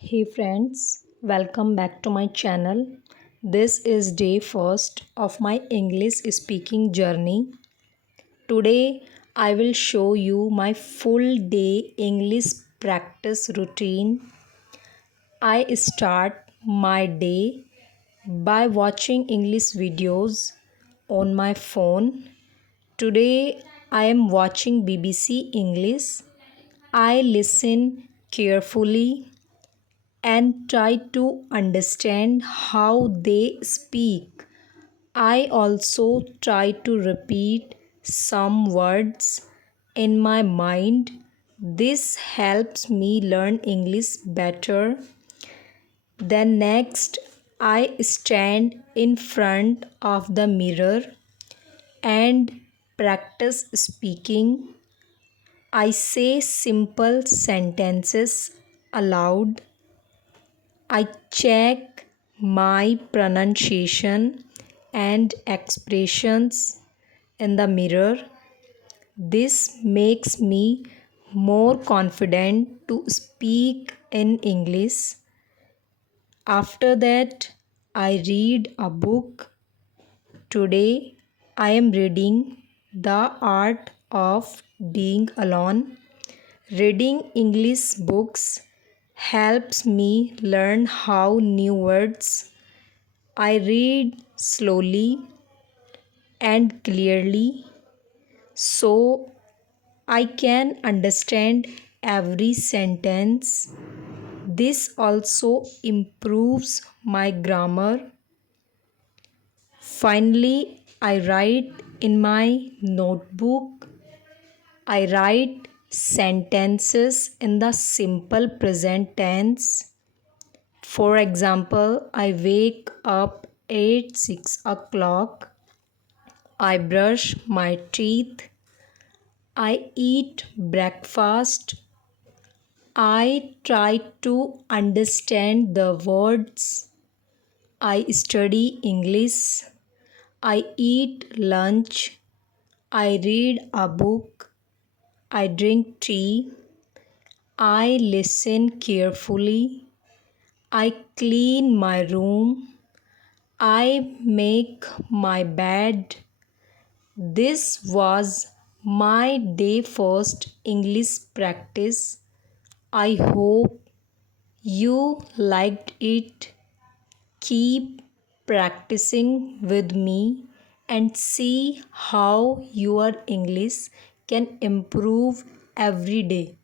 Hey friends, welcome back to my channel. This is day first of my English speaking journey. Today I will show you my full day English practice routine. I start my day by watching English videos on my phone. Today I am watching BBC English. I listen carefully and try to understand how they speak. I also try to repeat some words in my mind. This helps me learn English better. Then, next, I stand in front of the mirror and practice speaking. I say simple sentences aloud. I check my pronunciation and expressions in the mirror. This makes me more confident to speak in English. After that, I read a book. Today, I am reading The Art of Being Alone. Reading English books helps me learn how new words. I read slowly and clearly so I can understand every sentence. This also improves my grammar. Finally, I write in my notebook. I write sentences in the simple present tense. For example, I wake up at 6 o'clock. I brush my teeth. I eat breakfast. I try to understand the words. I study English. I eat lunch. I read a book. I drink tea. I listen carefully. I clean my room. I make my bed. This was my day first English practice. I hope you liked it. Keep practicing with me and see how your English can improve every day.